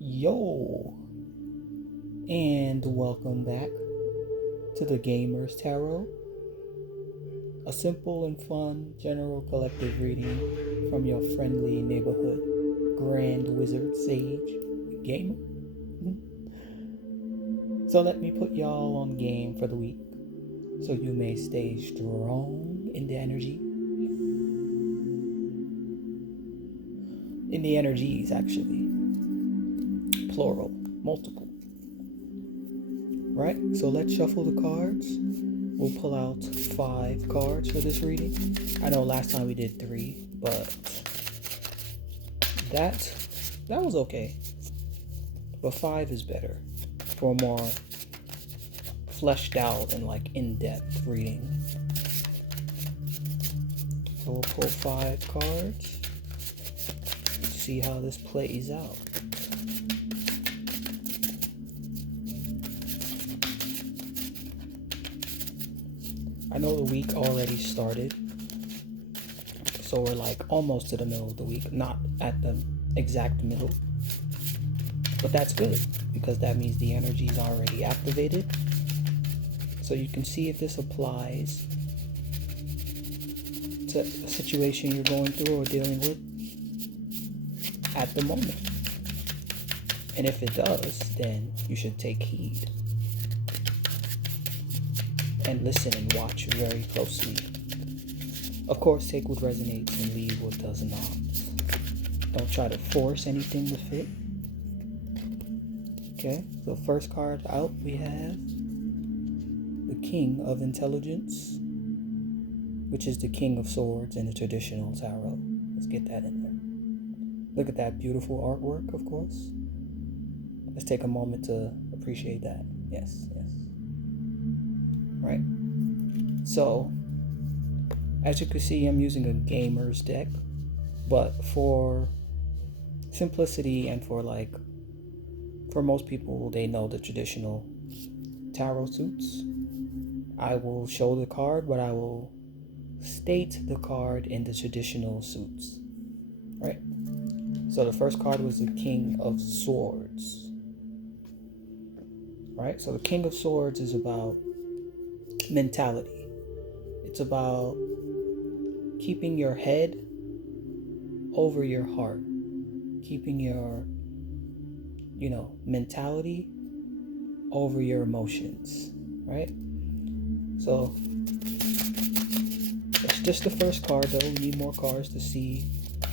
Yo, and welcome back to the Gamers Tarot, a simple and fun general collective reading from your friendly neighborhood Grand Wizard Sage Gamer. So let me put y'all on game for the week so you may stay strong in the energy. In the energies, actually. Plural, multiple. Right? So let's shuffle the cards. We'll pull out 5 cards for this reading. I know last time we did 3, but that was okay. But 5 is better for a more fleshed out and in-depth reading. So we'll pull 5 cards. See how this plays out. I know the week already started, so we're almost to the middle of the week, not at the exact middle, but that's good because that means the energy is already activated. So you can see if this applies to a situation you're going through or dealing with at the moment. And if it does, then you should take heed and listen and watch very closely. Of course, take what resonates and leave what does not. Don't try to force anything to fit. Okay, so first card out, we have the King of Intelligence, which is the King of Swords in the traditional tarot. Let's get that in there. Look at that beautiful artwork, of course. Let's take a moment to appreciate that. Yes. Right? So, as you can see, I'm using a gamer's deck, but for simplicity and for most people, they know the traditional tarot suits. I will show the card, but I will state the card in the traditional suits. Right? So the first card was the King of Swords. Right? So the King of Swords is about mentality. It's about keeping your head over your heart, keeping your mentality over your emotions, right? So that's just the first card, though. We need more cards to see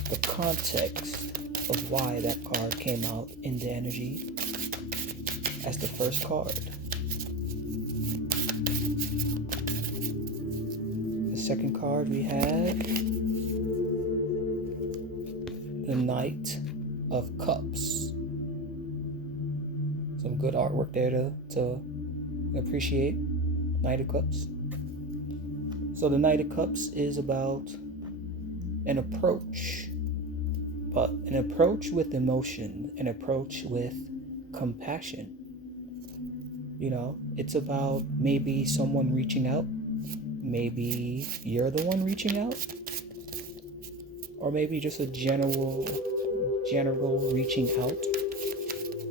the context of why that card came out in the energy as the first card. The second card we have the Knight of Cups. Some good artwork there to appreciate. Knight of Cups. So the Knight of Cups is about an approach, but an approach with emotion, an approach with compassion. It's about maybe someone reaching out. Maybe you're the one reaching out. Or maybe just a general reaching out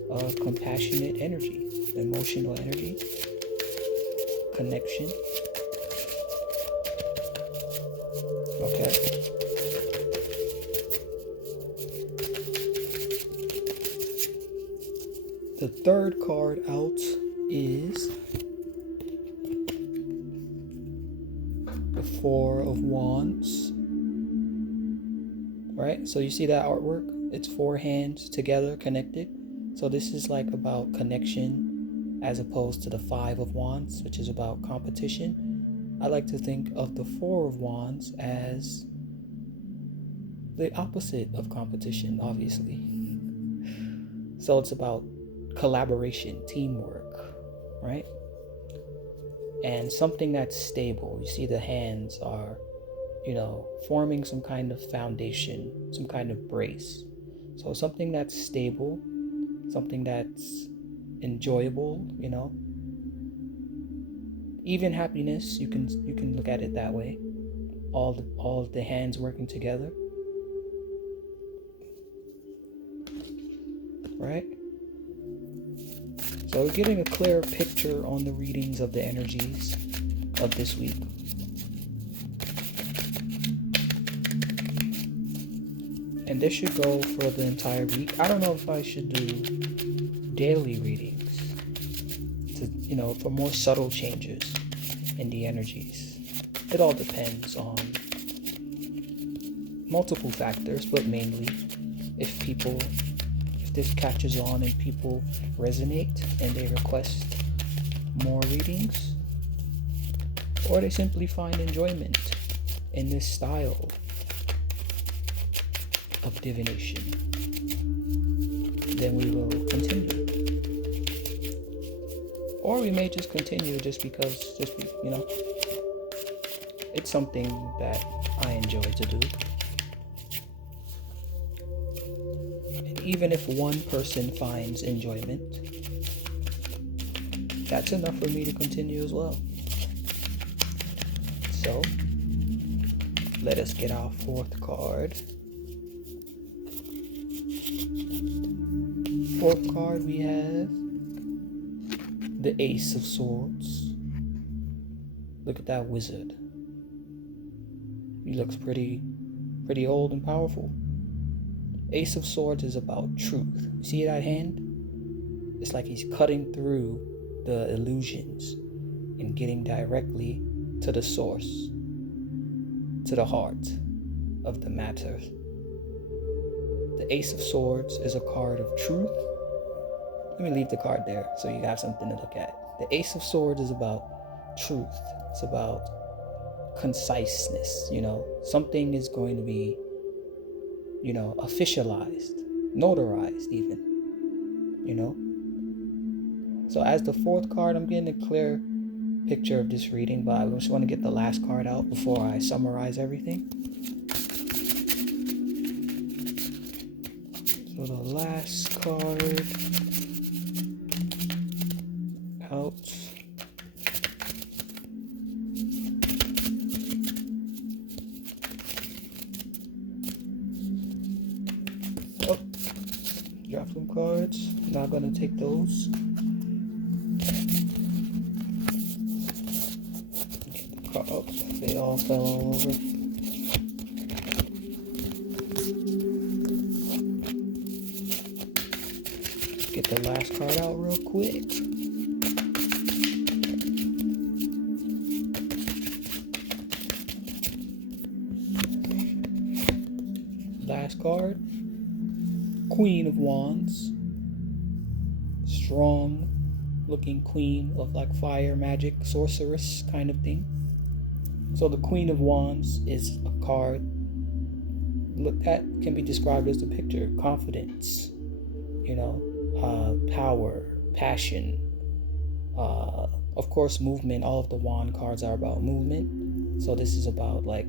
of compassionate energy, emotional energy, connection. Okay. The third card out is the Four of Wands. Right? So you see that artwork? It's 4 hands together connected. So this is about connection as opposed to the 5 of Wands, which is about competition. I like to think of the 4 of Wands as the opposite of competition, obviously. So it's about collaboration, teamwork, right? And something that's stable. You see the hands are forming some kind of foundation, some kind of brace. So something that's stable, something that's enjoyable, even happiness, you can look at it that way. All of the hands working together. Right? So we're getting a clear picture on the readings of the energies of this week. And this should go for the entire week. I don't know if I should do daily readings to, for more subtle changes in the energies. It all depends on multiple factors, but mainly if this catches on and people resonate and they request more readings, or they simply find enjoyment in this style of divination, then we will continue. Or we may just continue just because, it's something that I enjoy to do. And even if one person finds enjoyment, that's enough for me to continue as well. So, let us get our fourth card. Fourth card, we have the Ace of Swords. Look at that wizard. He looks pretty old and powerful. Ace of Swords is about truth. See that hand? It's like he's cutting through the illusions and getting directly to the source, to the heart of the matter. The Ace of Swords is a card of truth. Let me leave the card there so you have something to look at. The Ace of Swords is about truth. It's about conciseness. Something is going to be, officialized, notarized even, So as the fourth card, I'm getting a clear picture of this reading, but I just want to get the last card out before I summarize everything. So the last card out. Oh, drop some cards. Not gonna take those. Get the cards. They all fell all over. Get the last card out real quick. Last card, Queen of Wands. Strong looking queen of like fire, magic, sorceress kind of thing. So the Queen of Wands is a card that can be described as a picture: confidence, power, passion, of course movement. All of the wand cards are about movement, so this is about like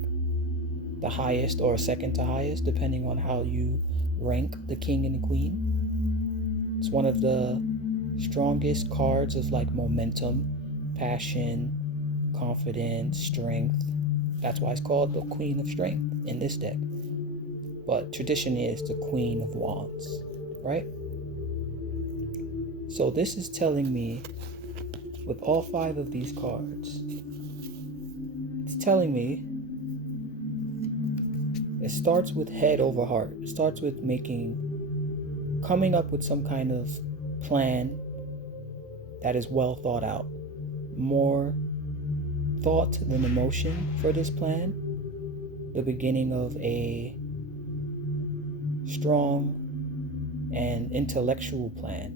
the highest or second to highest, depending on how you rank the king and the queen. It's one of the strongest cards of like momentum, passion, confidence, strength. That's why it's called the Queen of Strength in this deck. But tradition is the Queen of Wands, right? So this is telling me, with all 5 of these cards, it's telling me it starts with head over heart. It starts with coming up with some kind of plan that is well thought out. More thought than emotion for this plan. The beginning of a strong and intellectual plan.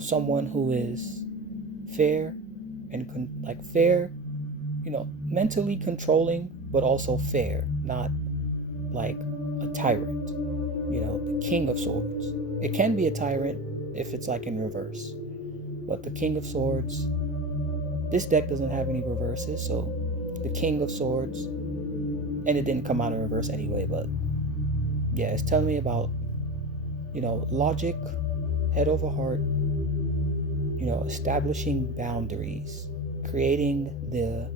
Someone who is fair and mentally controlling, but also fair, not like a tyrant. The King of Swords. It can be a tyrant if it's like in reverse, but the King of Swords, this deck doesn't have any reverses, so the King of Swords, and it didn't come out in reverse anyway, but yeah, it's telling me about, logic, head over heart, establishing boundaries, creating the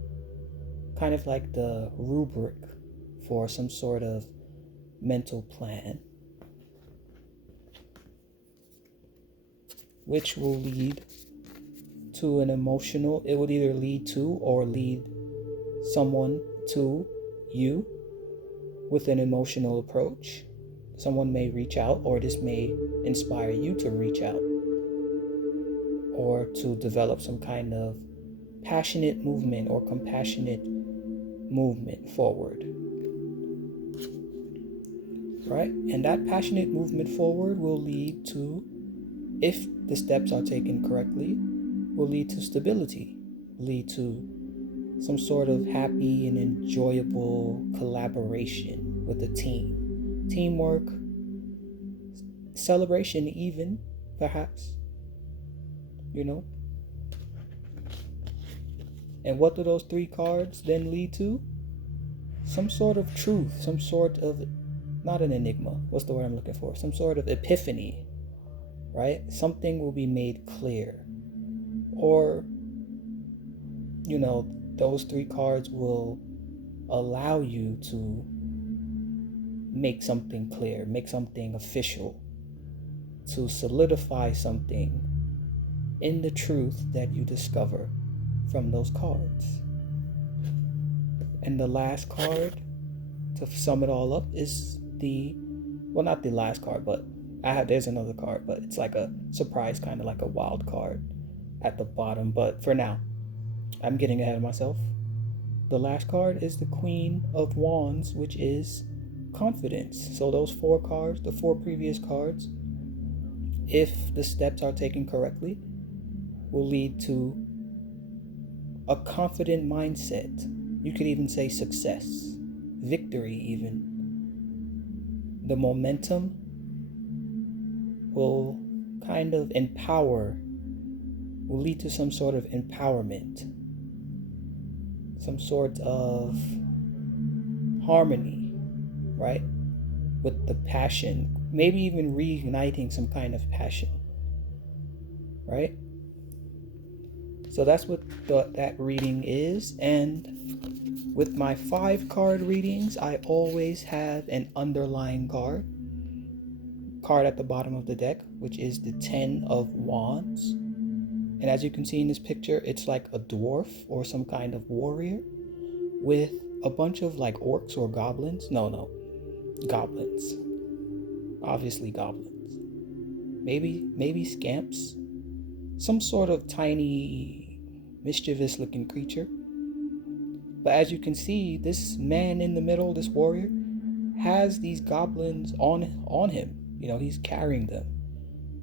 kind of like the rubric for some sort of mental plan which will lead to an emotional, it would either lead to or lead someone to you with an emotional approach. Someone may reach out, or this may inspire you to reach out or to develop some kind of passionate movement or compassionate movement forward. Right? And that passionate movement forward will lead to, if the steps are taken correctly, will lead to stability, lead to some sort of happy and enjoyable collaboration with the team. Teamwork, celebration even, perhaps, you know? And what do those 3 cards then lead to? Some sort of truth, some sort of, not an enigma, what's the word I'm looking for? Some sort of epiphany, right? Something will be made clear. Or, those 3 cards will allow you to make something clear, make something official, to solidify something in the truth that you discover from those cards. And the last card, to sum it all up, is not the last card, but there's another card, but it's like a surprise, kind of like a wild card at the bottom. But for now, I'm getting ahead of myself. The last card is the Queen of Wands, which is confidence. So those 4 cards, the 4 previous cards, if the steps are taken correctly, will lead to a confident mindset. You could even say success, victory even. The momentum will kind of will lead to some sort of empowerment, some sort of harmony, right? With the passion, maybe even reigniting some kind of passion, right? So that's what that reading is. And with my 5 card readings, I always have an underlying card at the bottom of the deck, which is the 10 of Wands. And as you can see in this picture, it's like a dwarf or some kind of warrior with a bunch of like orcs or goblins. No, goblins. Obviously goblins. Maybe scamps. Some sort of tiny, mischievous looking creature. But as you can see, this man in the middle, this warrior, has these goblins on him. He's carrying them.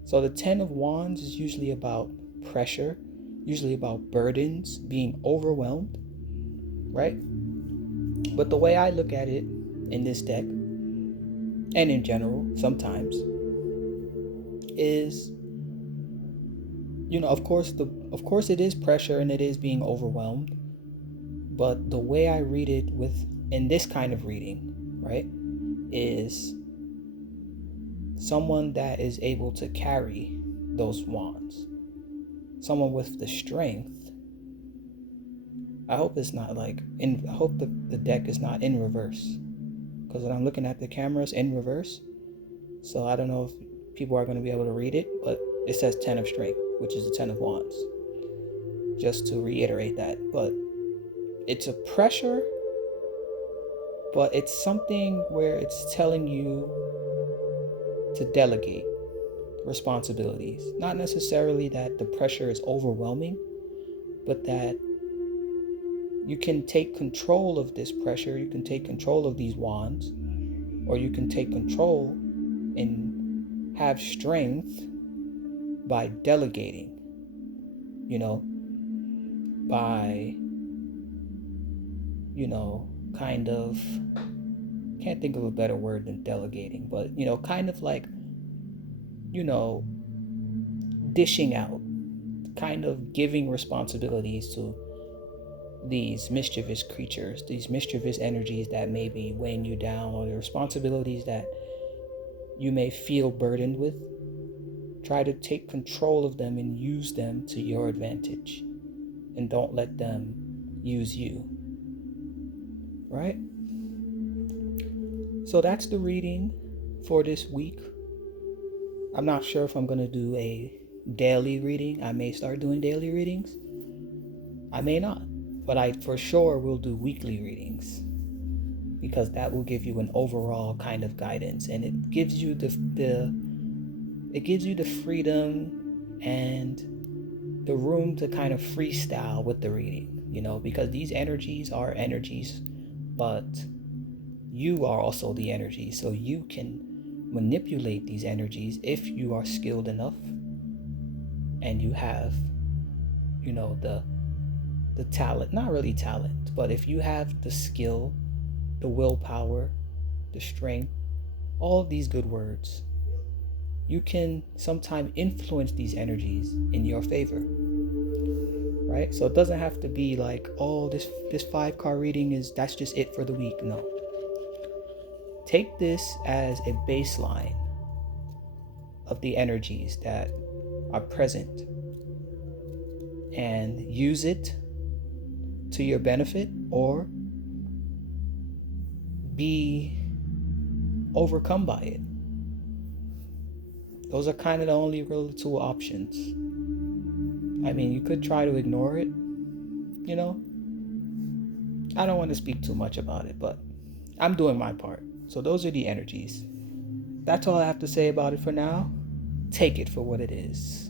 So the 10 of Wands is usually about pressure, usually about burdens, being overwhelmed, right? But the way I look at it in this deck, and in general, sometimes, is, of course it is pressure and it is being overwhelmed. But the way I read it in this kind of reading, right, is someone that is able to carry those wands. Someone with the strength. I hope it's not I hope the deck is not in reverse. Because when I'm looking at the cameras in reverse, so I don't know if people are going to be able to read it, but it says 10 of strength, which is the 10 of wands. Just to reiterate that. But it's a pressure, but it's something where it's telling you to delegate responsibilities. Not necessarily that the pressure is overwhelming, but that you can take control of this pressure, you can take control of these wands, or you can take control and have strength by delegating, by, kind of, can't think of a better word than delegating, but, kind of like, dishing out, kind of giving responsibilities to these mischievous creatures, these mischievous energies that may be weighing you down, or the responsibilities that you may feel burdened with. Try to take control of them and use them to your advantage, and don't let them use you, right? So that's the reading for this week. I'm not sure if I'm going to do a daily reading. I may start doing daily readings. I may not, but I for sure will do weekly readings, because that will give you an overall kind of guidance, and it gives you the freedom and the room to kind of freestyle with the reading, because these energies are energies, but you are also the energy, so you can manipulate these energies if you are skilled enough and you have, the talent, not really talent, but if you have the skill, the willpower, the strength, all of these good words, you can sometimes influence these energies in your favor, right? So it doesn't have to be like, oh, this 5 card reading that's just it for the week. No. Take this as a baseline of the energies that are present and use it to your benefit, or be overcome by it. Those are kind of the only real two options. I mean, you could try to ignore it, I don't want to speak too much about it, but I'm doing my part. So those are the energies. That's all I have to say about it for now. Take it for what it is.